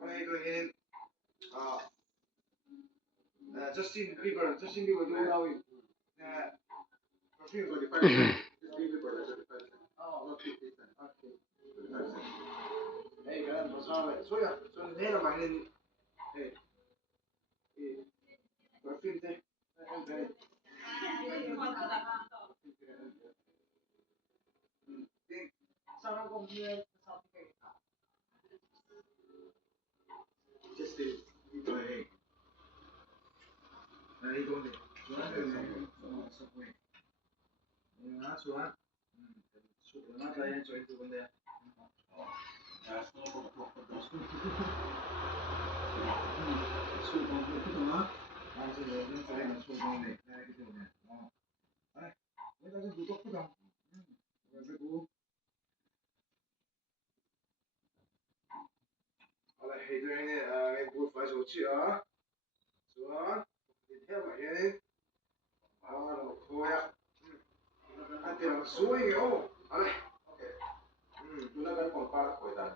What are you doing in Justin Bieber doing now in perfume 25 Justin Bieber 25 oh not 50 cents okay 25 cents hey kan masalah so ya so nila mainin hey perfume teh okay sarang ko niya sa kay Justin Bieber hey Nari donde? Surat Ya, surat. Surat saya coy itu benda. Ya, surat itu mah. Langsung dia saya masuk donde. Nah gitu ya. Oh. Ini tadi duduk tuh dong. Begitu. Ala hidup ini buat faz uci ah. Surat. Dia macam Koya. Ate ang suwing Ale. Okay. Gunakan compare ko dan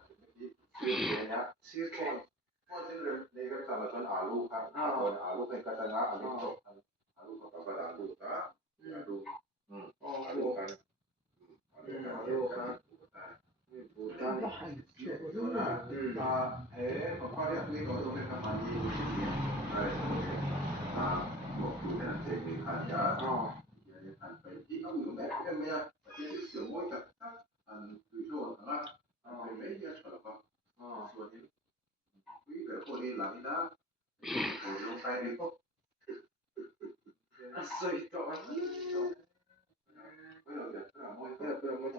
sirkenya. Sirken. Konsider negar sama con alu kan. Alu kan kata nga alu to. Alu ko kabar alu ta. Alu. Alu kan. Alu kan. Bukan. Zona. Compare aku ini kalau mereka mandi dia. Waktu kan cek kan ya. Kan pergi kamu mereka punya jadi semua kata tujuan lah media apa soalnya we berpoli lamina kalau saya itu aso itu bueno ya pero muy